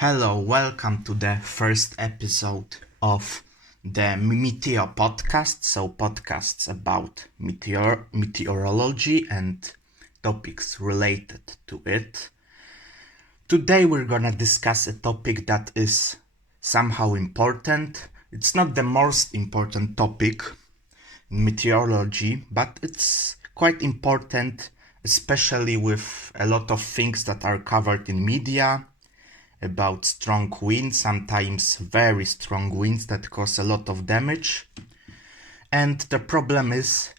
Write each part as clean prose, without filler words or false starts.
Hello, welcome to the first episode of the MeteoPodcast, so podcasts about meteorology and topics related to it. Today we're gonna discuss a topic that is somehow important. It's not the most important topic in meteorology, but it's quite important, especially with a lot of things that are covered in media about strong winds, sometimes very strong winds that cause a lot of damage. And the problem is,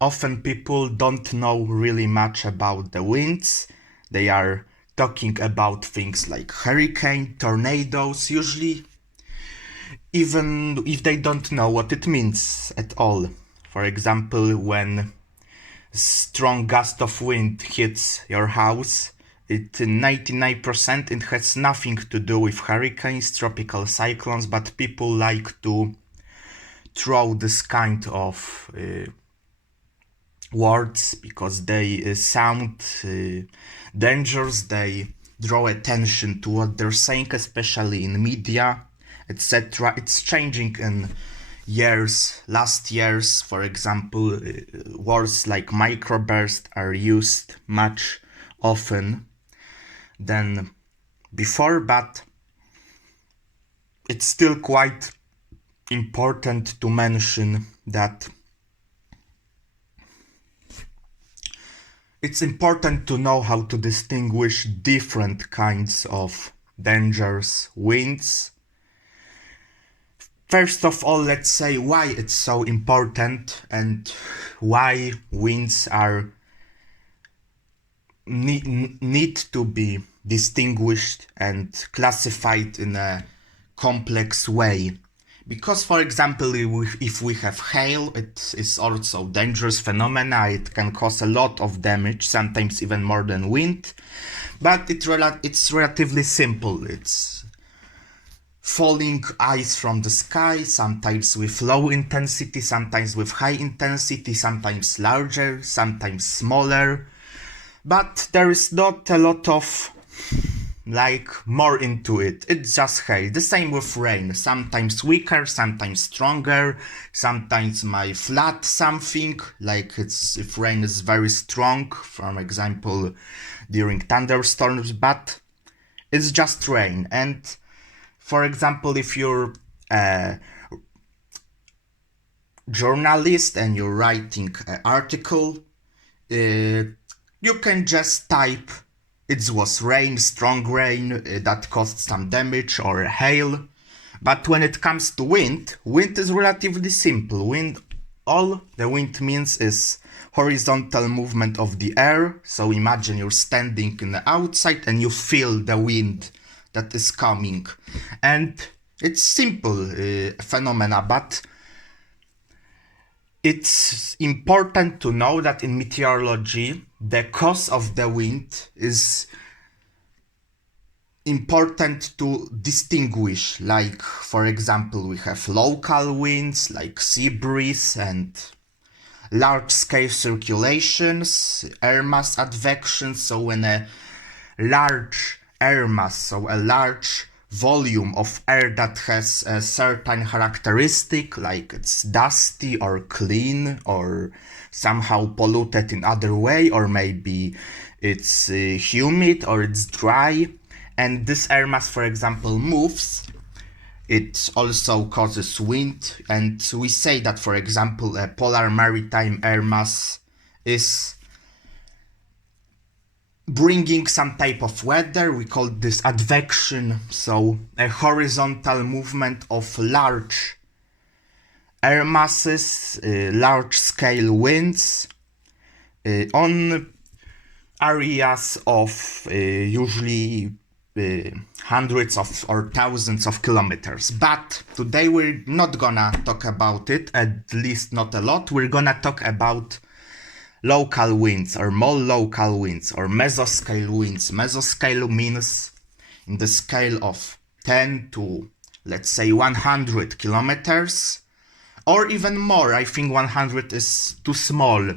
often people don't know really much about the winds. They are talking about things like hurricane, tornadoes, usually even if they don't know what it means at all. For example, when a strong gust of wind hits your house, 99% it has nothing to do with hurricanes, tropical cyclones, but people like to throw this kind of words because they sound dangerous. They draw attention to what they're saying, especially in media, etc. It's changing in last years. For example, words like microburst are used much often than before, but it's still quite important to mention that it's important to know how to distinguish different kinds of dangerous winds. First of all, let's say why it's so important and why winds are need to be distinguished and classified in a complex way. Because, for example, if we have hail, it is also a dangerous phenomena. It can cause a lot of damage, sometimes even more than wind. But it's relatively simple. It's falling ice from the sky, sometimes with low intensity, sometimes with high intensity, sometimes larger, sometimes smaller. But there is not a lot of more into it. It's just hail. The same with rain. Sometimes weaker, sometimes stronger. Sometimes might flood something. If rain is very strong, for example, during thunderstorms. But it's just rain. And for example, if you're a journalist and you're writing an article, you can just type it was rain, strong rain that caused some damage, or hail. But when it comes to wind is relatively simple. All the wind means is horizontal movement of the air. So imagine you're standing in the outside and you feel the wind that is coming. And it's simple phenomena, but it's important to know that in meteorology, the cause of the wind is important to distinguish. Like, for example, we have local winds like sea breeze and large-scale circulations, air mass advection. So when a large air mass, so a large volume of air that has a certain characteristic, like it's dusty or clean or somehow polluted in other way, or maybe it's humid or it's dry, and this air mass, for example, moves, it also causes wind. And we say that, for example, a polar maritime air mass is bringing some type of weather. We call this advection, so a horizontal movement of large air masses, large scale winds on areas of usually hundreds of or thousands of kilometers. But today we're not gonna talk about it, at least not a lot. We're gonna talk about local winds, or more local winds, or mesoscale winds. Mesoscale means in the scale of 10 to, let's say, 100 kilometers, or even more. I think 100 is too small.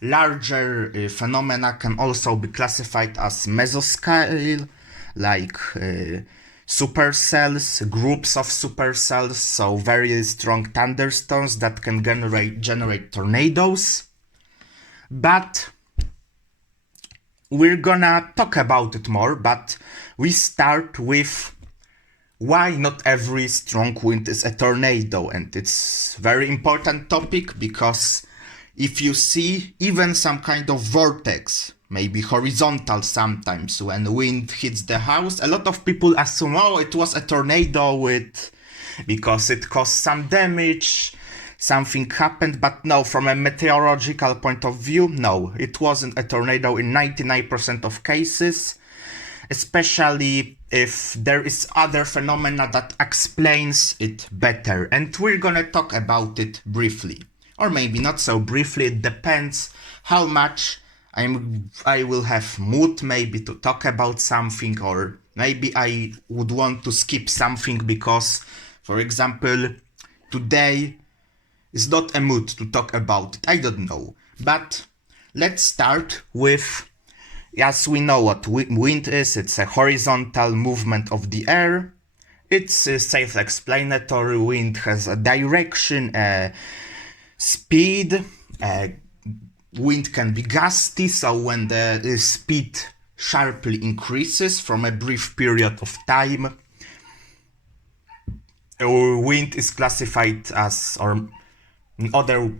Larger phenomena can also be classified as mesoscale, like supercells, groups of supercells, so very strong thunderstorms that can generate tornadoes. But we're gonna talk about it more, but we start with why not every strong wind is a tornado. And it's very important topic because if you see even some kind of vortex, maybe horizontal sometimes, when wind hits the house, a lot of people assume, oh, it was a tornado because it caused some damage, something happened. But no, from a meteorological point of view, no, it wasn't a tornado in 99% of cases, especially if there is other phenomena that explains it better. And we're gonna talk about it briefly. Or maybe not so briefly, it depends how much I will have mood maybe to talk about something, or maybe I would want to skip something because, for example, today is not a mood to talk about it, I don't know. But let's start with, as we know what wind is, it's a horizontal movement of the air. It's self-explanatory. Wind has a direction, a speed. Wind can be gusty, so when the speed sharply increases from a brief period of time, wind is classified as, or other,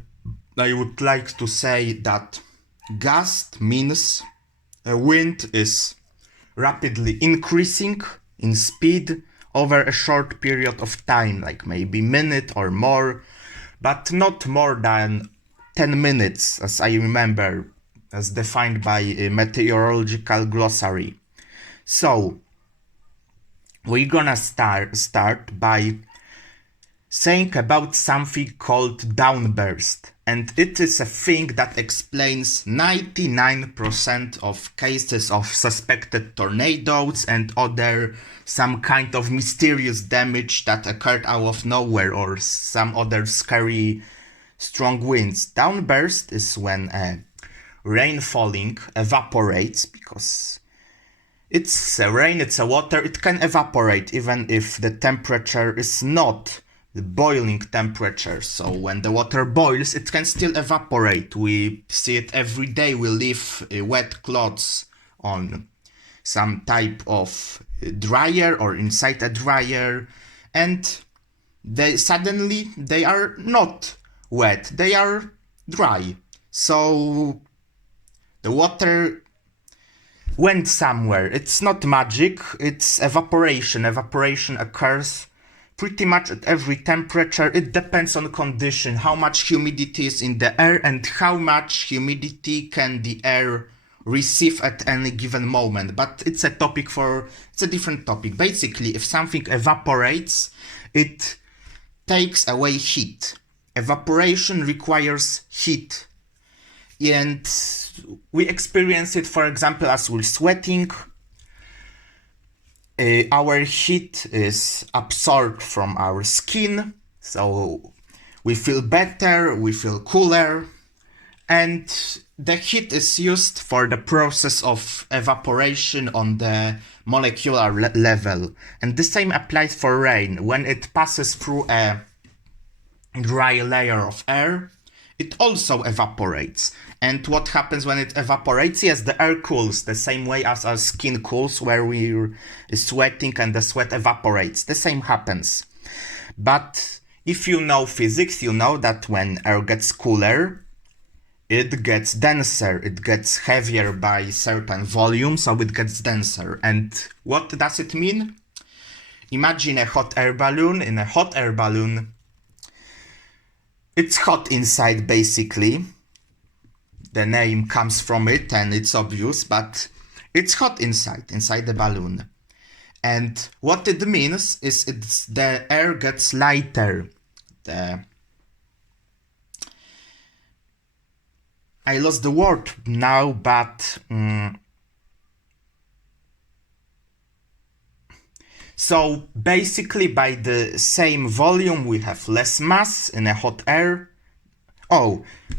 I would like to say that gust means a wind is rapidly increasing in speed over a short period of time, like maybe minute or more, but not more than 10 minutes, as I remember, as defined by a meteorological glossary. So, we're gonna start by saying about something called downburst, and it is a thing that explains 99% of cases of suspected tornadoes and other some kind of mysterious damage that occurred out of nowhere, or some other scary strong winds. Downburst is when rain falling evaporates, because it's a rain, it's a water, it can evaporate even if the temperature is not the boiling temperature. So when the water boils, it can still evaporate. We see it every day. We leave wet clothes on some type of dryer or inside a dryer, and suddenly they are not wet, they are dry. So the water went somewhere. It's not magic, it's evaporation. Evaporation occurs pretty much at every temperature. It depends on condition, how much humidity is in the air and how much humidity can the air receive at any given moment. But it's a different topic. Basically, if something evaporates, it takes away heat. Evaporation requires heat. And we experience it, for example, as we're sweating. Our heat is absorbed from our skin, so we feel better, we feel cooler, and the heat is used for the process of evaporation on the molecular level. And the same applies for rain. When it passes through a dry layer of air, it also evaporates. And what happens when it evaporates? Yes, the air cools the same way as our skin cools, where we're sweating and the sweat evaporates. The same happens. But if you know physics, you know that when air gets cooler, it gets denser, it gets heavier by certain volume, so it gets denser. And what does it mean? Imagine a hot air balloon. In a hot air balloon, it's hot inside, basically. The name comes from it and it's obvious, but it's hot inside the balloon. And what it means is the air gets lighter. I lost the word now, but so basically by the same volume we have less mass in a hot air.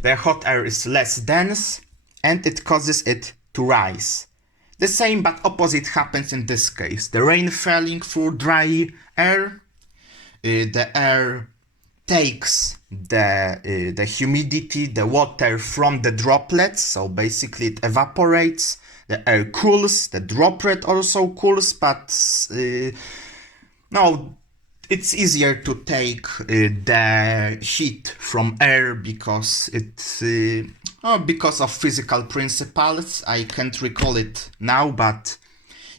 The hot air is less dense and it causes it to rise. The same but opposite happens in this case. The rain falling through dry air, the air takes the humidity, the water from the droplets, so basically it evaporates, the air cools, the droplet also cools, but no, it's easier to take the heat from air because because of physical principles. I can't recall it now, but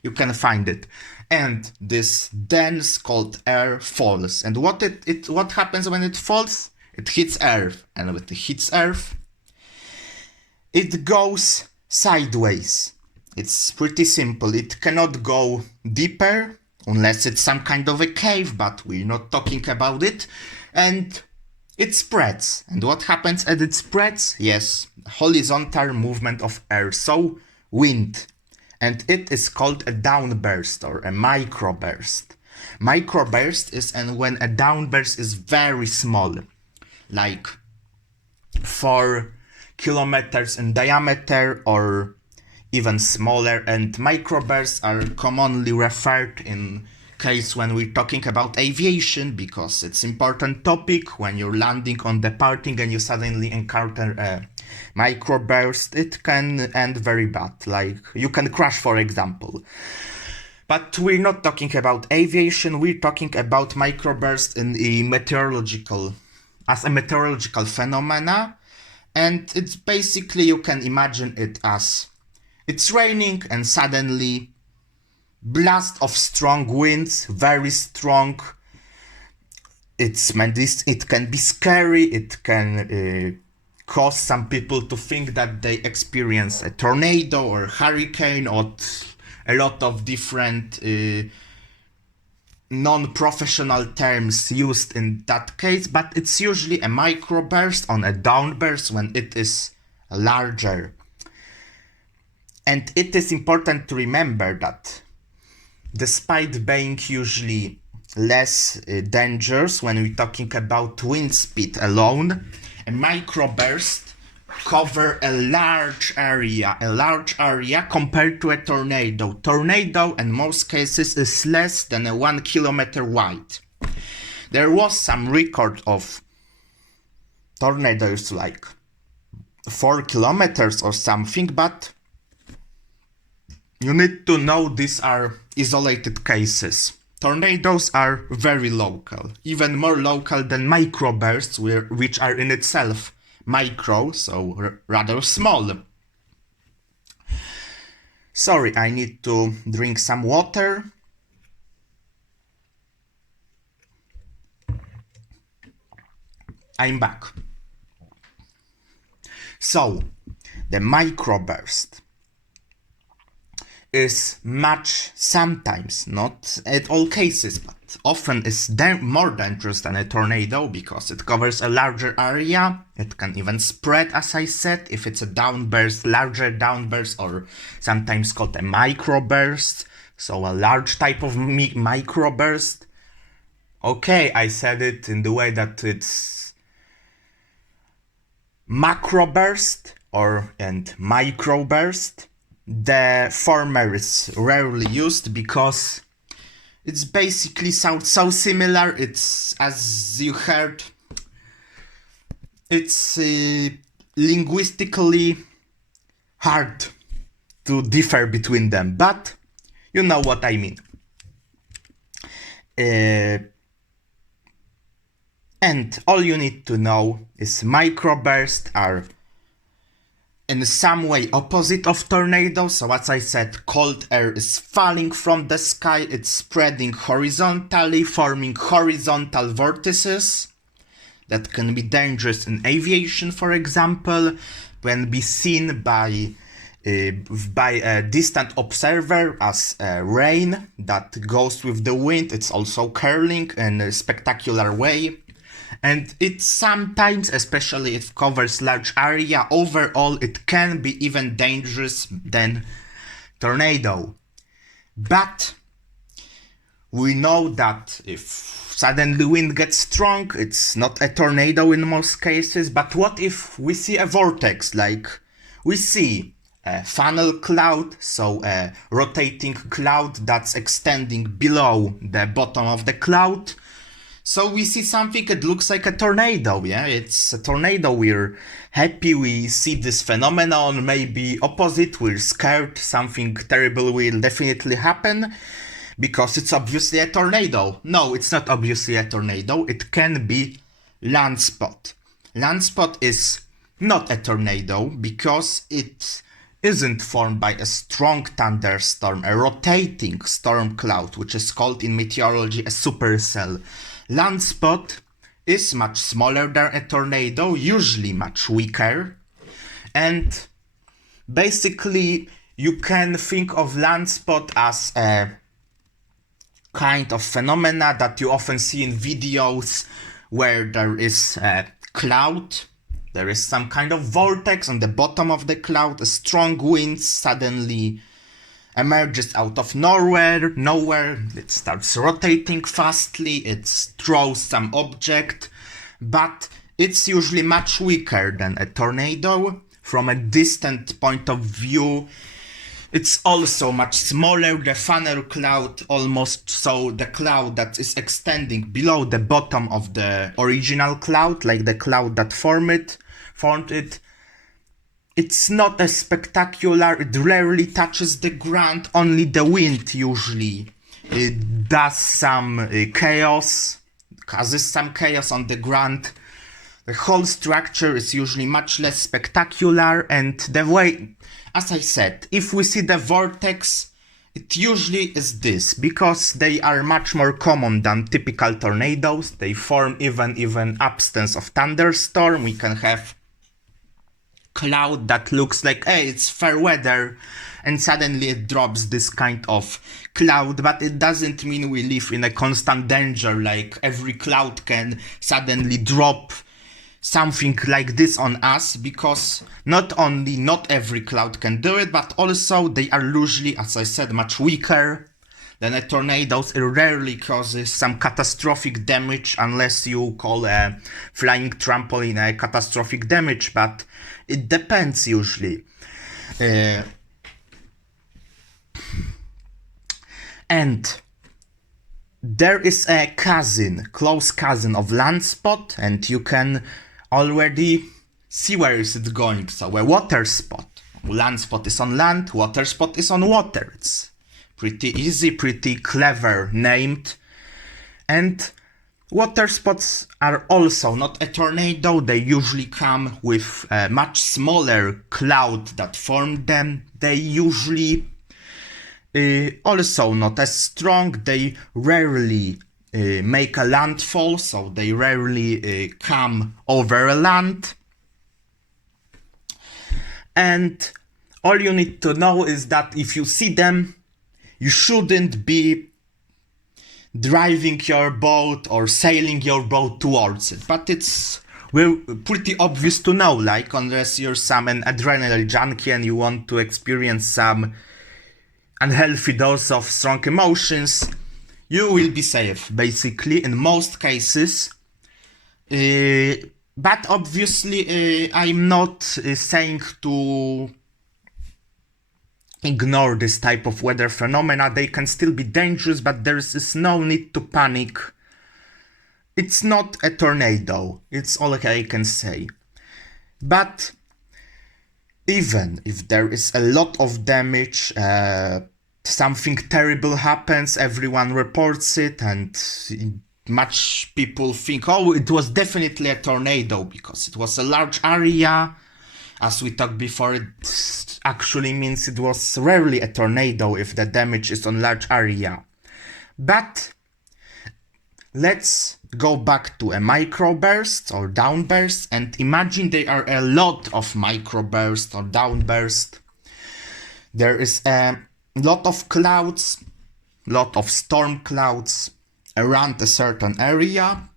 you can find it. And this dense cold air falls. And what happens when it falls? It hits Earth. And when it hits Earth, it goes sideways. It's pretty simple. It cannot go deeper unless it's some kind of a cave, but we're not talking about it. And it spreads. And what happens as it spreads? Yes, horizontal movement of air. So wind. And it is called a downburst or a microburst. Microburst is when a downburst is very small, like 4 kilometers in diameter or even smaller. And microbursts are commonly referred in case when we're talking about aviation, because it's important topic. When you're landing on departing and you suddenly encounter a microburst, it can end very bad, like you can crash, for example. But we're not talking about aviation, we're talking about microburst in a meteorological phenomena. And it's basically, you can imagine it as it's raining and suddenly blast of strong winds, very strong. It can be scary, it can cause some people to think that they experience a tornado or hurricane or a lot of different non-professional terms used in that case, but it's usually a microburst on a downburst when it is larger. And it is important to remember that despite being usually less dangerous when we're talking about wind speed alone, a microburst cover a large area compared to a tornado. Tornado in most cases is less than 1 kilometer wide. There was some record of tornadoes like 4 kilometers or something, but you need to know these are isolated cases. Tornadoes are very local, even more local than microbursts, which are in itself micro, so rather small. Sorry, I need to drink some water. I'm back. So, the microburst is sometimes, not at all cases, but often is more dangerous than a tornado because it covers a larger area. It can even spread, as I said, if it's a downburst, larger downburst, or sometimes called a microburst. So a large type of microburst. Okay, I said it in the way that it's macroburst and microburst. The former is rarely used because it's basically sounds so similar. It's, as you heard, it's linguistically hard to differ between them, but you know what I mean. And all you need to know is microbursts are in some way opposite of tornadoes. So as I said, cold air is falling from the sky, it's spreading horizontally, forming horizontal vortices that can be dangerous in aviation, for example, when be seen by a distant observer as rain that goes with the wind. It's also curling in a spectacular way. And it sometimes, especially if it covers large area, overall it can be even dangerous than tornado. But we know that if suddenly wind gets strong, it's not a tornado in most cases. But what if we see a vortex, like we see a funnel cloud, so a rotating cloud that's extending below the bottom of the cloud. So we see something that looks like a tornado, yeah? It's a tornado, we're happy, we see this phenomenon, maybe opposite, we're scared, something terrible will definitely happen, because it's obviously a tornado. No, it's not obviously a tornado, it can be landspot. Landspot is not a tornado, because it isn't formed by a strong thunderstorm, a rotating storm cloud, which is called in meteorology a supercell. Landspot is much smaller than a tornado, usually much weaker, and basically you can think of landspot as a kind of phenomena that you often see in videos where there is a cloud, there is some kind of vortex on the bottom of the cloud, a strong wind suddenly emerges out of nowhere, it starts rotating fastly, it throws some object, but it's usually much weaker than a tornado. From a distant point of view, it's also much smaller, the funnel cloud almost, so the cloud that is extending below the bottom of the original cloud, like the cloud that formed it. It's not as spectacular, it rarely touches the ground, only the wind usually does some chaos, causes some chaos on the ground. The whole structure is usually much less spectacular, and the way, as I said, if we see the vortex, it usually is this, because they are much more common than typical tornadoes. They form even absence of thunderstorm. We can have cloud that looks like, hey, it's fair weather, and suddenly it drops this kind of cloud, but it doesn't mean we live in a constant danger, like every cloud can suddenly drop something like this on us, because not only not every cloud can do it, but also they are usually, as I said, much weaker than a tornado. It rarely causes some catastrophic damage, unless you call a flying trampoline a catastrophic damage, but it depends usually. And there is a close cousin of landspot, and you can already see where is it going. So a water spot. Landspot is on land, water spot is on water. It's pretty easy, pretty clever named. And water spots are also not a tornado. They usually come with a much smaller cloud that formed them. They usually also not as strong. They rarely make a landfall, so they rarely come over land. And all you need to know is that if you see them, you shouldn't be driving your boat or sailing your boat towards it. But it's pretty obvious to know, like, unless you're an adrenaline junkie and you want to experience some unhealthy dose of strong emotions, you will be safe, basically, in most cases. But obviously, I'm not saying to ignore this type of weather phenomena. They can still be dangerous, but there is no need to panic. It's not a tornado, it's all I can say. But even if there is a lot of damage, something terrible happens, everyone reports it, and much people think, oh, it was definitely a tornado because it was a large area. As we talked before, it actually means it was rarely a tornado if the damage is on large area. But let's go back to a microburst or downburst and imagine there are a lot of microburst or downburst. There is a lot of clouds, lot of storm clouds around a certain area.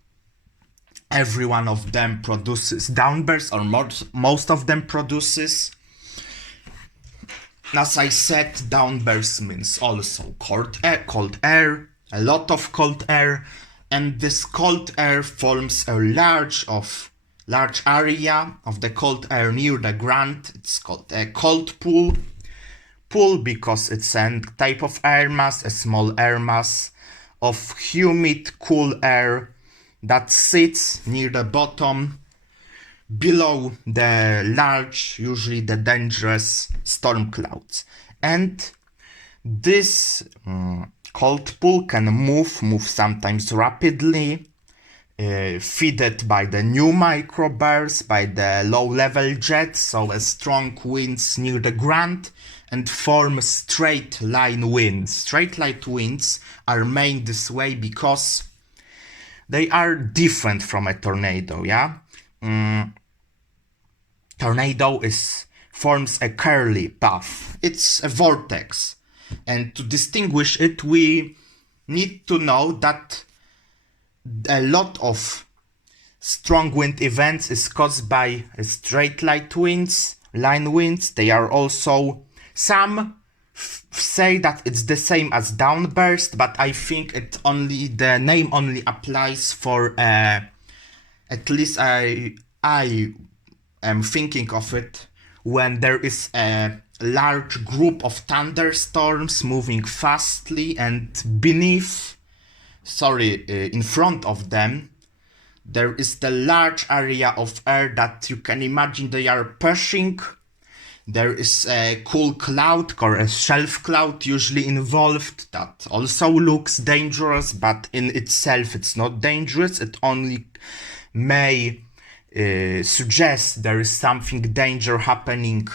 Every one of them produces downbursts, or most of them produces. As I said, downbursts means also cold air, a lot of cold air, and this cold air forms a large of large area of the cold air near the ground. It's called a cold pool. Pool because it's a type of air mass, a small air mass of humid, cool air that sits near the bottom below the large, usually the dangerous storm clouds. And this cold pool can move sometimes rapidly, feeded by the new microbursts, by the low-level jets, so as strong winds near the ground, and form straight line winds. Straight line winds are made this way because they are different from a tornado, yeah? Tornado forms a curly path. It's a vortex. And to distinguish it, we need to know that a lot of strong wind events is caused by straight line winds. They are also, some say that it's the same as downburst, but I think the name only applies for at least I am thinking of it when there is a large group of thunderstorms moving fastly, and in front of them there is the large area of air that you can imagine they are pushing. There is a cool cloud or a shelf cloud usually involved that also looks dangerous, but in itself it's not dangerous. It only may suggest there is something danger happening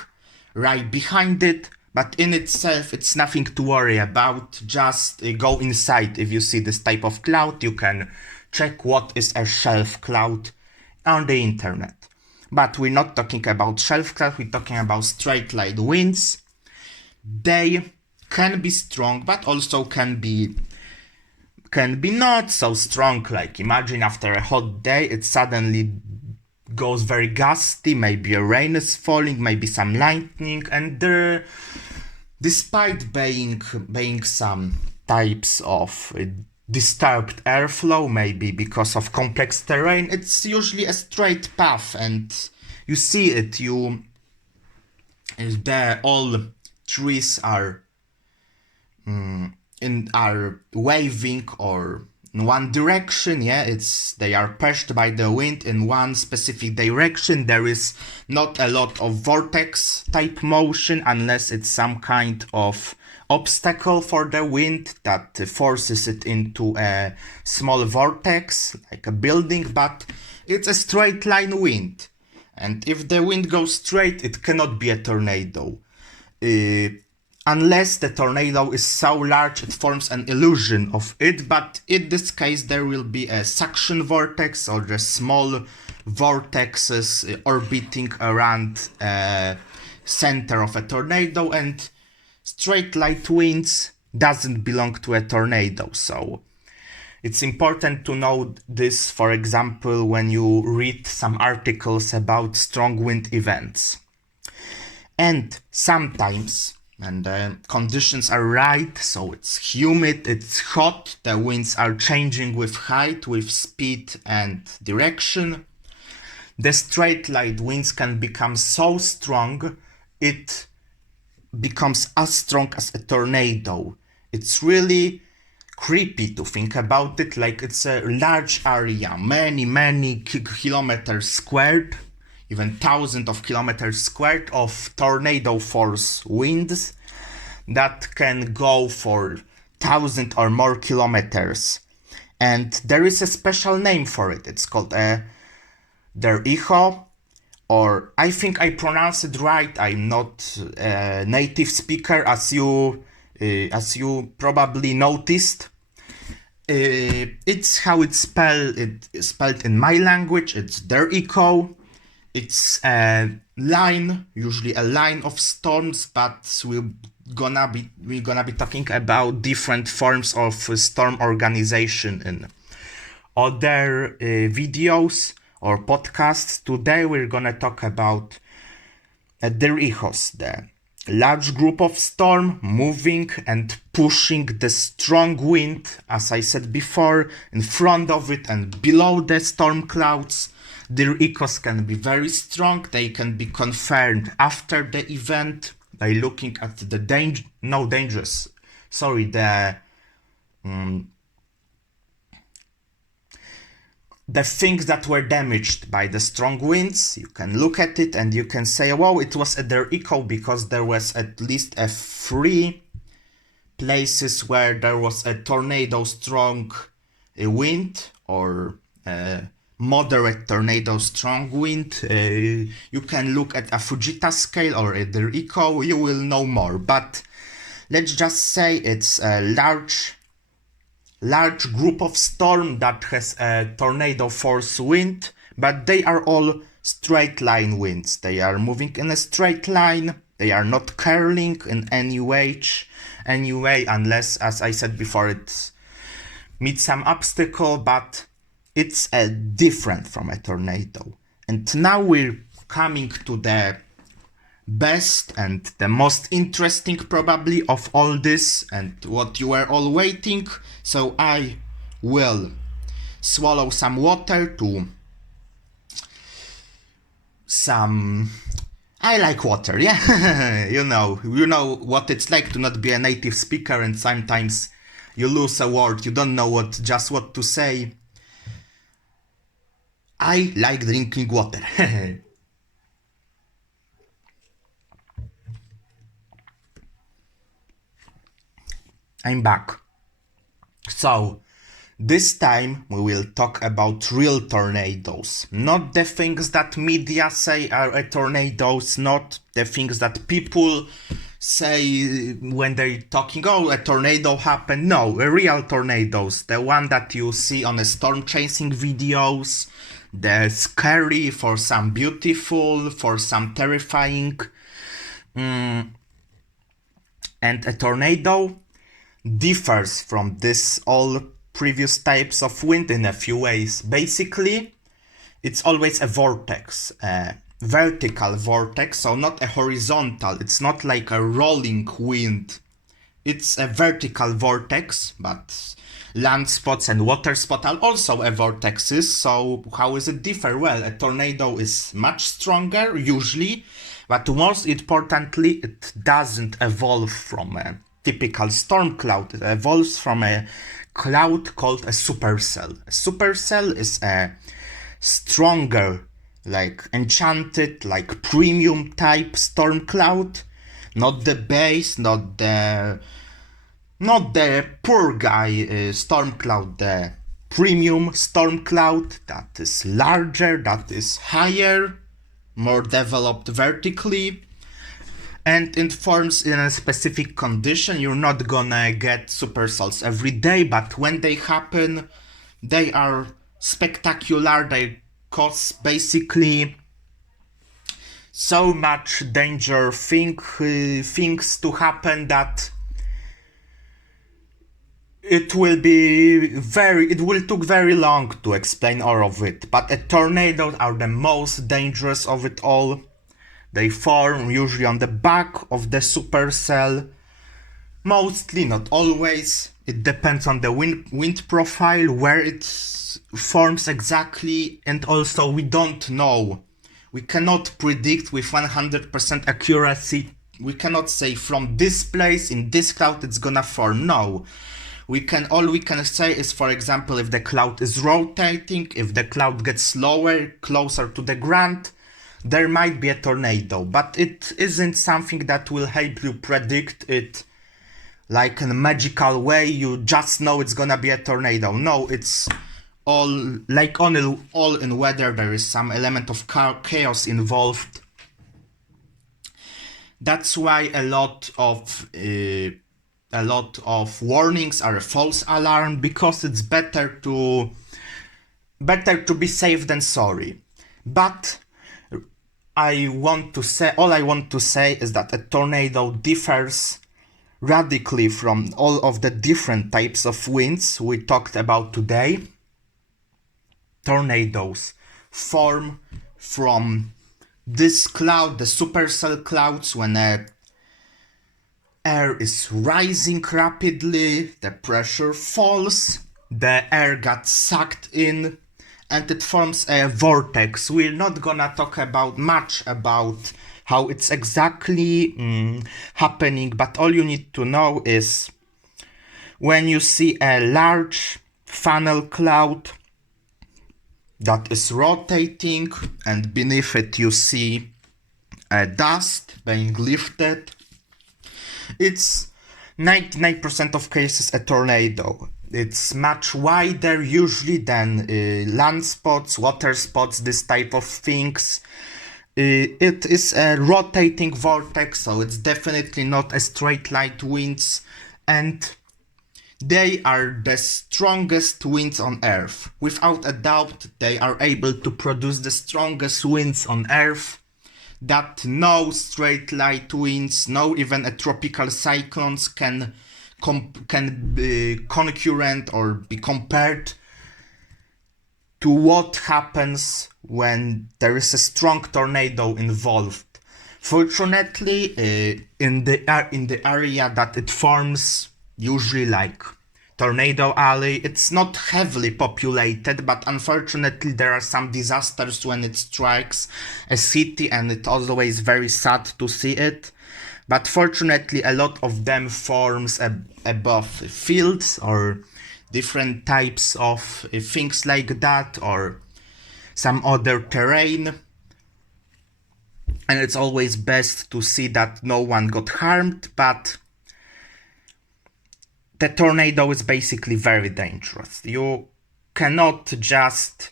right behind it, but in itself it's nothing to worry about. Just go inside. If you see this type of cloud, you can check what is a shelf cloud on the internet. But we're not talking about shelf cloud, we're talking about straight line winds. They can be strong, but also can be not so strong. Like imagine after a hot day, it suddenly goes very gusty, maybe a rain is falling, maybe some lightning, and despite being some types of disturbed airflow, maybe because of complex terrain, it's usually a straight path, and you see it. All trees are waving or in one direction. They are pushed by the wind in one specific direction. There is not a lot of vortex type motion unless it's some kind of obstacle for the wind that forces it into a small vortex like a building, but it's a straight line wind, and if the wind goes straight, it cannot be a tornado. Unless the tornado is so large it forms an illusion of it, but in this case there will be a suction vortex or the small vortexes orbiting around center of a tornado, and straight line winds doesn't belong to a tornado. So it's important to know this, for example, when you read some articles about strong wind events. And sometimes, and the conditions are right, so it's humid, it's hot, the winds are changing with height, with speed and direction, the straight line winds can become so strong, it becomes as strong as a tornado. It's really creepy to think about it, like it's a large area, many kilometers squared, even thousands of kilometers squared of tornado force winds that can go for 1,000 or more kilometers. And there is a special name for it. It's called der Echo, or I think I pronounce it right. I'm not a native speaker, as you probably noticed. It's how it's spelled. It's spelled in my language. It's der Echo. It's a line, usually a line of storms, but we're gonna be talking about different forms of storm organization in other videos or podcasts. Today we're gonna talk about der Echos, the large group of storm moving and pushing the strong wind, as I said before, in front of it and below the storm clouds. Their echoes can be very strong. They can be confirmed after the event by looking at the the things that were damaged by the strong winds. You can look at it and you can say, wow, it was at their echo because there was at least 3 places where there was a tornado strong wind or moderate tornado strong wind. You can look at a Fujita scale or at their echo, you will know more. But let's just say it's a large group of storm that has a tornado force wind, but they are all straight line winds. They are moving in a straight line. They are not curling in any way, unless, as I said before, it meets some obstacle, but it's different from a tornado. And now we're coming to the best and the most interesting probably of all this and what you were all waiting. So I will swallow some water to I like water, yeah. you know what it's like to not be a native speaker, and sometimes you lose a word, you don't know what to say. I like drinking water. I'm back. So, this time we will talk about real tornadoes. Not the things that media say are tornadoes, not the things that people say when they're talking, oh, a tornado happened. No, real tornadoes. The one that you see on the storm chasing videos. The scary, for some beautiful, for some terrifying. And a tornado differs from all previous types of wind in a few ways. Basically, it's always a vortex, a vertical vortex, so not a horizontal. It's not like a rolling wind. It's a vertical vortex, but land spots and water spots are also vortexes. So how is it differ? Well, a tornado is much stronger usually, but most importantly, it doesn't evolve from a typical storm cloud. It evolves from a cloud called a supercell. A supercell is a stronger, like enchanted, like premium type storm cloud. Not the base, not the poor guy storm cloud, the premium storm cloud that is larger, that is higher, more developed vertically, and it forms in a specific condition. You're not gonna get supercells every day, but when they happen, they are spectacular. They cause basically so much danger things to happen that it will take very long to explain all of it. But tornadoes are the most dangerous of it all. They form usually on the back of the supercell. Mostly, not always. It depends on the wind profile, where it forms exactly, and also we don't know. We cannot predict with 100% accuracy. We cannot say from this place in this cloud it's gonna form. No. All we can say is, for example, if the cloud is rotating, if the cloud gets slower, closer to the ground, there might be a tornado, but it isn't something that will help you predict it like in a magical way. You just know it's gonna be a tornado. No, it's all in weather. There is some element of chaos involved. That's why a lot of warnings are a false alarm, because it's better to be safe than sorry. But all I want to say is that a tornado differs radically from all of the different types of winds we talked about today. Tornadoes form from this cloud, the supercell clouds, when air is rising rapidly, the pressure falls, the air got sucked in, and it forms a vortex. We're not gonna talk about much about how it's exactly happening, but all you need to know is when you see a large funnel cloud that is rotating and beneath it you see dust being lifted, it's 99% of cases a tornado. It's much wider usually than land spots, water spots, this type of things. It is a rotating vortex, so it's definitely not a straight line winds, and they are the strongest winds on Earth. Without a doubt, they are able to produce the strongest winds on Earth that no straight line winds, no even a tropical cyclones can be concurrent or be compared to what happens when there is a strong tornado involved. Fortunately, in the area that it forms, usually like Tornado Alley, it's not heavily populated, but unfortunately there are some disasters when it strikes a city, and it's always very sad to see it. But fortunately a lot of them forms above fields or different types of things like that, or some other terrain. And it's always best to see that no one got harmed, but the tornado is basically very dangerous. You cannot just,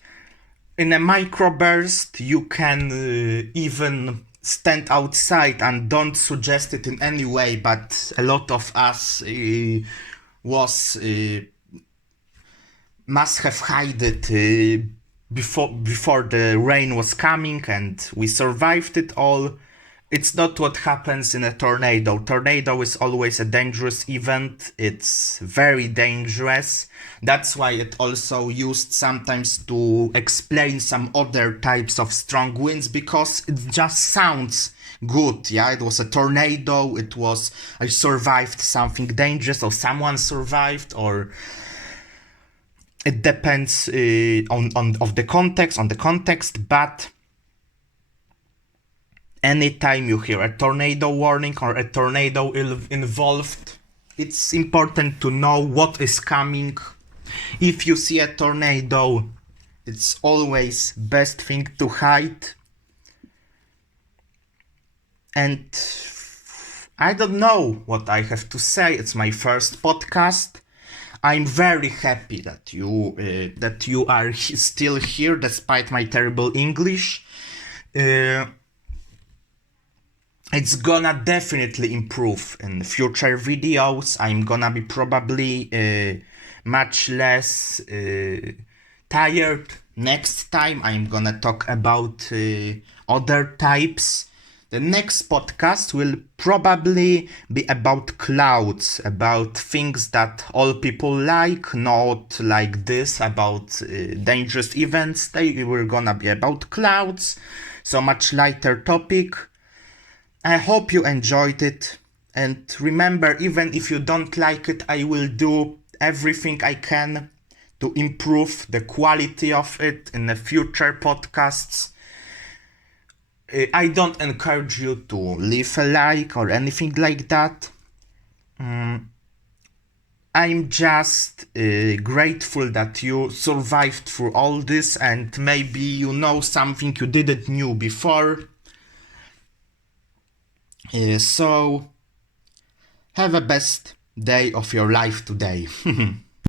in a microburst, you can even stand outside, and don't suggest it in any way, but a lot of us must have hid it before the rain was coming, and we survived it all. It's not what happens in a tornado. Tornado is always a dangerous event. It's very dangerous. That's why it also used sometimes to explain some other types of strong winds, because it just sounds good. Yeah, it was a tornado. It was, I survived something dangerous, or someone survived, or it depends on the context, but anytime you hear a tornado warning or a tornado involved, it's important to know what is coming. If you see a tornado, it's always best thing to hide. And I don't know what I have to say. It's my first podcast. I'm very happy that you are still here despite my terrible English. It's gonna definitely improve in future videos. I'm gonna be probably much less tired next time. I'm gonna talk about other types. The next podcast will probably be about clouds, about things that all people like, not like this, about dangerous events. They were gonna be about clouds, so much lighter topic. I hope you enjoyed it, and remember, even if you don't like it, I will do everything I can to improve the quality of it in the future podcasts. I don't encourage you to leave a like or anything like that. I'm just grateful that you survived through all this, and maybe you know something you didn't knew before. So have a best day of your life today.